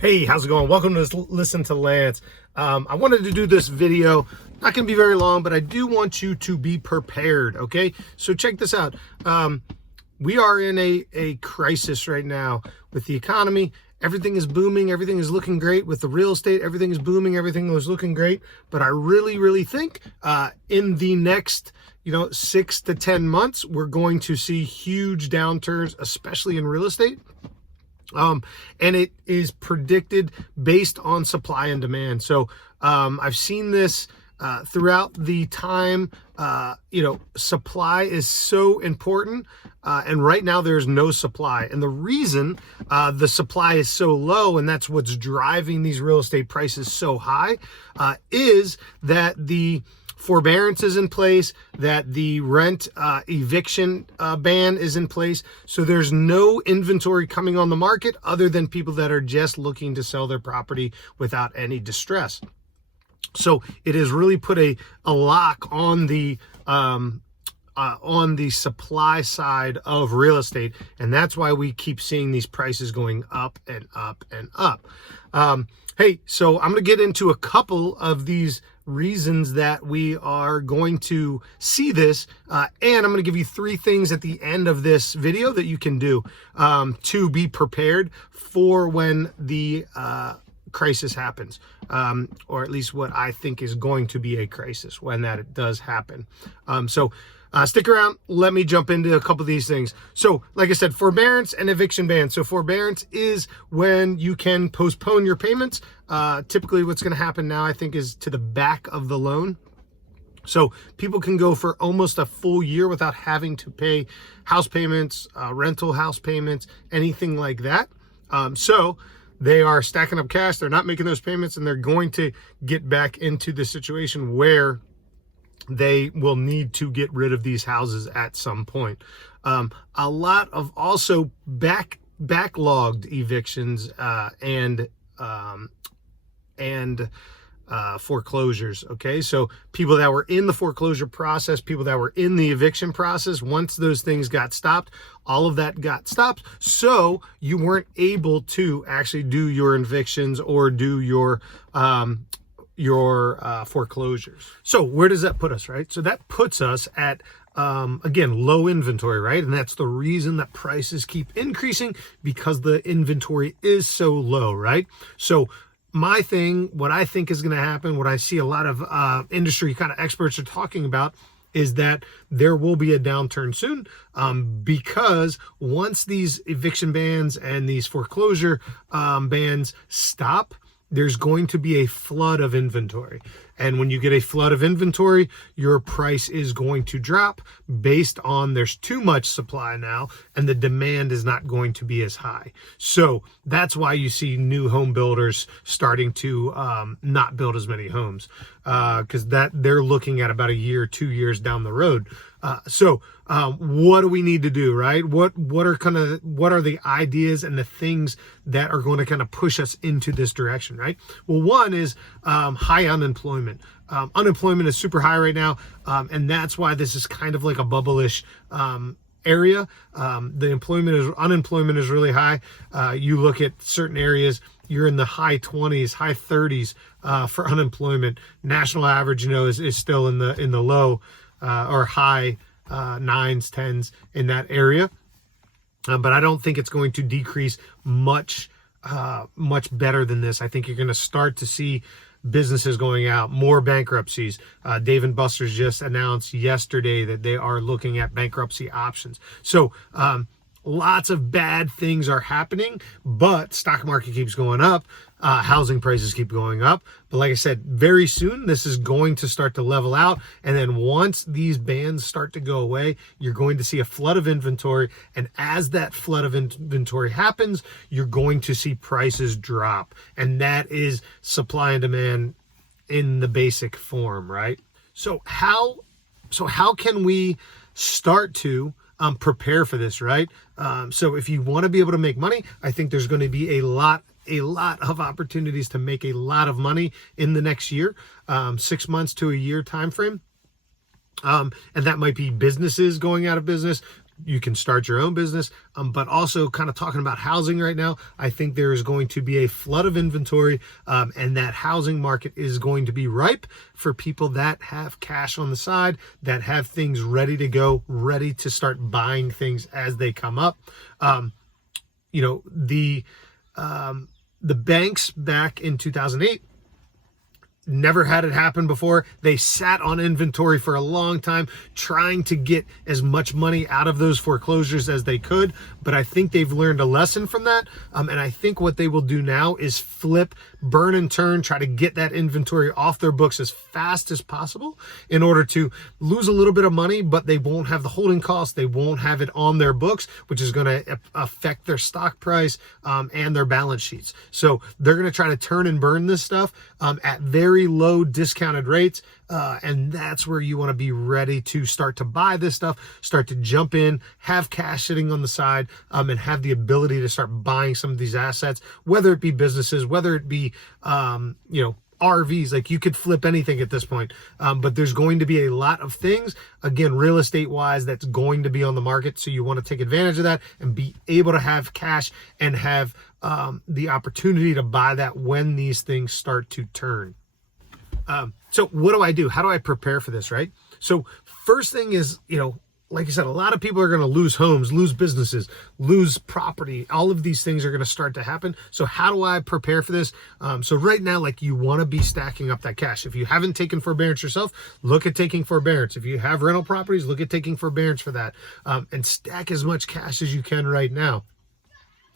Hey, how's it going? Welcome to Listen to Lance. I wanted to do this video. Not going to be very long, but I do want you to be prepared, okay? So check this out. We are in a crisis right now with the economy. Everything is booming. Everything is looking great with the real estate. Everything is booming. Everything was looking great. But I really think in the next 6 to 10 months, we're going to see huge downturns, especially in real estate. And it is predicted based on supply and demand. So I've seen this throughout the time. Supply is so important, and right now there's no supply. And the reason the supply is so low, and that's what's driving these real estate prices so high, is that the forbearance is in place, that the rent eviction ban is in place. So there's no inventory coming on the market other than people that are just looking to sell their property without any distress. So it has really put a lock on the supply side of real estate, and that's why we keep seeing these prices going up and up and up. Hey, so I'm going to get into a couple of these reasons that we are going to see this, and I'm going to give you 3 things at the end of this video that you can do to be prepared for when the crisis happens, or at least what I think is going to be a crisis when that does happen. Stick around. Let me jump into a couple of these things. So, like I said, forbearance and eviction ban. So forbearance is when you can postpone your payments. Typically what's going to happen now, I think, is to the back of the loan. So people can go for almost a full year without having to pay house payments, rental house payments, anything like that. So they are stacking up cash. They're not making those payments, and they're going to get back into the situation where they will need to get rid of these houses at some point. A lot of also backlogged evictions and foreclosures. Okay, so people that were in the foreclosure process, people that were in the eviction process, once those things got stopped, all of that got stopped. So you weren't able to actually do your evictions or do your foreclosures. So where does that put us, right? So that puts us at, again, low inventory, right? And that's the reason that prices keep increasing, because the inventory is so low, right? So what I think is going to happen, what I see a lot of industry kind of experts are talking about, is that there will be a downturn soon, because once these eviction bans and these foreclosure bans stop, there's going to be a flood of inventory. And when you get a flood of inventory, your price is going to drop based on there's too much supply now, and the demand is not going to be as high. So that's why you see new home builders starting to not build as many homes, because they're looking at about a year, 2 years down the road. What do we need to do, right? What are the ideas and the things that are going to kind of push us into this direction, right? Well, one is high unemployment. Unemployment is super high right now, and that's why this is kind of like a bubble-ish area. The unemployment is really high. You look at certain areas, you're in the high 20s, high 30s for unemployment. National average, is still in the low or high 9s, 10s in that area. But I don't think it's going to decrease much better than this. I think you're going to start to see businesses going out, more bankruptcies. Dave & Buster's just announced yesterday that they are looking at bankruptcy options. So lots of bad things are happening, but stock market keeps going up. Housing prices keep going up. But like I said, very soon this is going to start to level out. And then once these bans start to go away, you're going to see a flood of inventory. And as that flood of inventory happens, you're going to see prices drop. And that is supply and demand in the basic form, right? So how can we start to prepare for this, right? So if you want to be able to make money, I think there's going to be a lot of opportunities to make a lot of money in the next year, 6 months to a year time frame. And that might be businesses going out of business, you can start your own business. But also kind of talking about housing right now, I think there is going to be a flood of inventory, and that housing market is going to be ripe for people that have cash on the side, that have things ready to go, ready to start buying things as they come up. The banks back in 2008 never had it happen before. They sat on inventory for a long time trying to get as much money out of those foreclosures as they could. But I think they've learned a lesson from that. And I think what they will do now is flip, burn and turn, try to get that inventory off their books as fast as possible in order to lose a little bit of money, but they won't have the holding costs. They won't have it on their books, which is going to affect their stock price and their balance sheets. So they're going to try to turn and burn this stuff at very low discounted rates. And that's where you want to be ready to start to buy this stuff, start to jump in, have cash sitting on the side, and have the ability to start buying some of these assets, whether it be businesses, whether it be, RVs. Like, you could flip anything at this point. But there's going to be a lot of things, again, real estate wise, that's going to be on the market. So you want to take advantage of that and be able to have cash and have the opportunity to buy that when these things start to turn. So what do I do? How do I prepare for this, right? So first thing is, like I said, a lot of people are going to lose homes, lose businesses, lose property. All of these things are going to start to happen. So how do I prepare for this? So right now, you want to be stacking up that cash. If you haven't taken forbearance yourself, look at taking forbearance. If you have rental properties, look at taking forbearance for that, and stack as much cash as you can right now.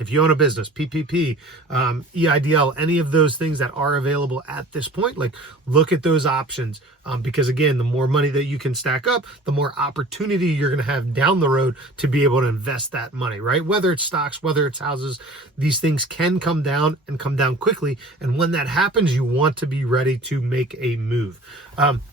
If you own a business, PPP, EIDL, any of those things that are available at this point, look at those options. Because again, the more money that you can stack up, the more opportunity you're going to have down the road to be able to invest that money, right? Whether it's stocks, whether it's houses, these things can come down and come down quickly. And when that happens, you want to be ready to make a move.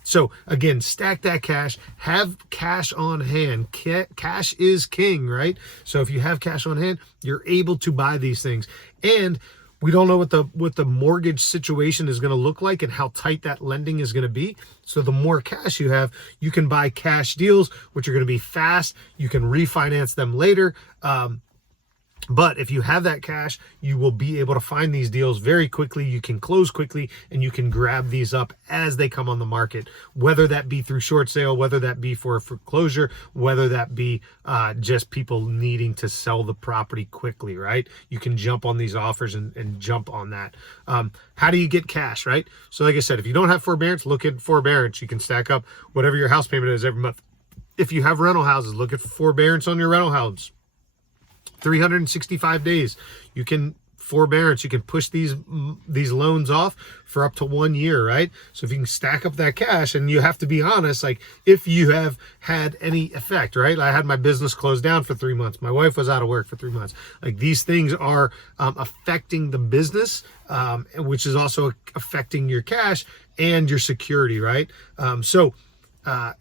So again, stack that cash, have cash on hand. Cash is king, right? So if you have cash on hand, you're able to buy these things. And we don't know what the mortgage situation is going to look like and how tight that lending is going to be. So the more cash you have, you can buy cash deals, which are going to be fast. You can refinance them later. But if you have that cash, you will be able to find these deals very quickly. You can close quickly, and you can grab these up as they come on the market, whether that be through short sale, whether that be for a foreclosure, whether that be just people needing to sell the property quickly, right? You can jump on these offers and jump on that. How do you get cash, right? So like I said, if you don't have forbearance, look at forbearance. You can stack up whatever your house payment is every month. If you have rental houses, look at forbearance on your rental house. 365 days. You can forbearance. You can push these loans off for up to 1 year, right? So if you can stack up that cash, and you have to be honest, if you have had any effect, right? I had my business closed down for 3 months. My wife was out of work for 3 months. These things are affecting the business, which is also affecting your cash and your security, right?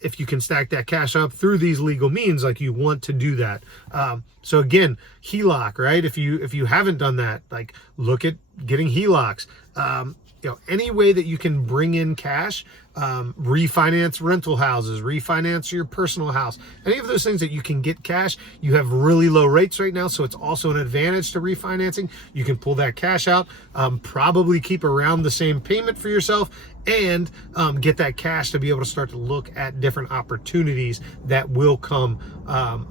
If you can stack that cash up through these legal means, you want to do that. So again, HELOC, right? If you haven't done that, look at getting HELOCs. Any way that you can bring in cash, refinance rental houses, refinance your personal house, any of those things that you can get cash. You have really low rates right now, so it's also an advantage to refinancing. You can pull that cash out, probably keep around the same payment for yourself, and get that cash to be able to start to look at different opportunities that will come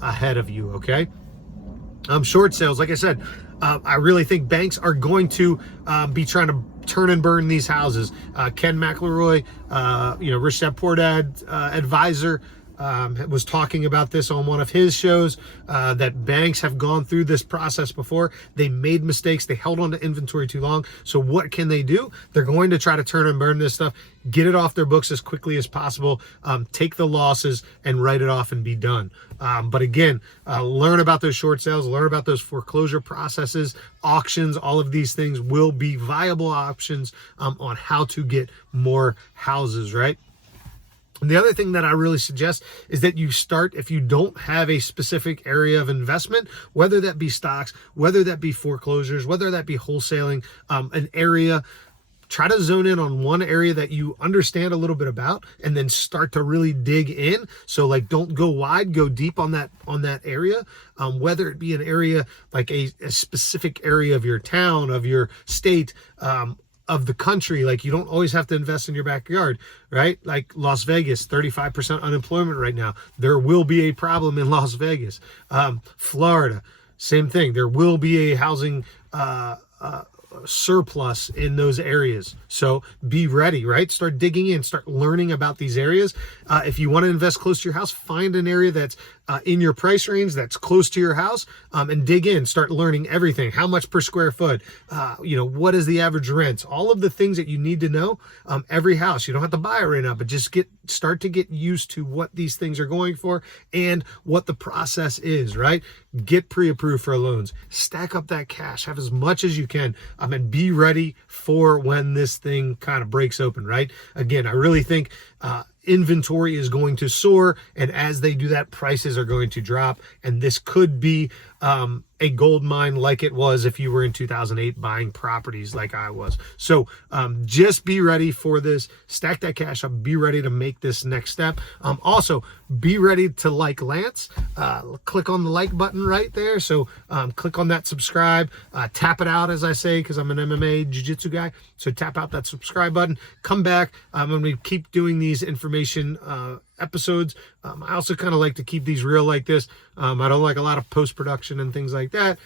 ahead of you, okay? Short sales, like I said, I really think banks are going to be trying to turn and burn these houses. Ken McElroy, Rich Dad Poor Dad advisor, was talking about this on one of his shows, that banks have gone through this process before. They made mistakes. They held on to inventory too long. So what can they do? They're going to try to turn and burn this stuff, get it off their books as quickly as possible, take the losses and write it off and be done. But again, learn about those short sales, learn about those foreclosure processes, auctions. All of these things will be viable options on how to get more houses, right? And the other thing that I really suggest is that you start, if you don't have a specific area of investment, whether that be stocks, whether that be foreclosures, whether that be wholesaling, an area, try to zone in on one area that you understand a little bit about, and then start to really dig in. So like, don't go wide, go deep on that area, whether it be an area like a specific area of your town, of your state, of the country. Like, you don't always have to invest in your backyard, right? Like Las Vegas, 35% unemployment right now. There will be a problem in Las Vegas. Florida, same thing. There will be a housing surplus in those areas. So be ready, right? Start digging in, start learning about these areas. If you want to invest close to your house, find an area that's in your price range, that's close to your house, and dig in, start learning everything. How much per square foot? What is the average rent? All of the things that you need to know. Every house, you don't have to buy it right now, but just start to get used to what these things are going for and what the process is, right? Get pre-approved for loans, stack up that cash, have as much as you can, and be ready for when this thing kind of breaks open, right? Again, I really think inventory is going to soar, and as they do that, prices are going to drop, and this could be a gold mine like it was if you were in 2008 buying properties like I was. So just be ready for this. Stack that cash up. Be ready to make this next step. Also, be ready to like Lance. Click on the like button right there. So click on that subscribe. Tap it out, as I say, because I'm an MMA jiu-jitsu guy. So tap out that subscribe button. Come back. I'm going to keep doing these information episodes. I also kind of like to keep these real like this. I don't like a lot of post-production and things like that.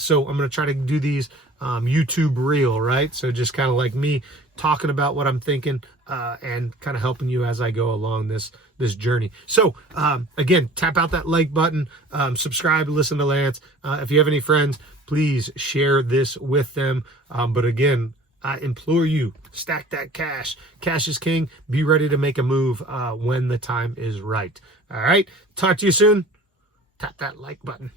So I'm going to try to do these YouTube real, right? So just kind of like me talking about what I'm thinking and kind of helping you as I go along this journey. So again, tap out that like button, subscribe, listen to Lance. If you have any friends, please share this with them. But again, I implore you, stack that cash. Cash is king. Be ready to make a move when the time is right. All right. Talk to you soon. Tap that like button.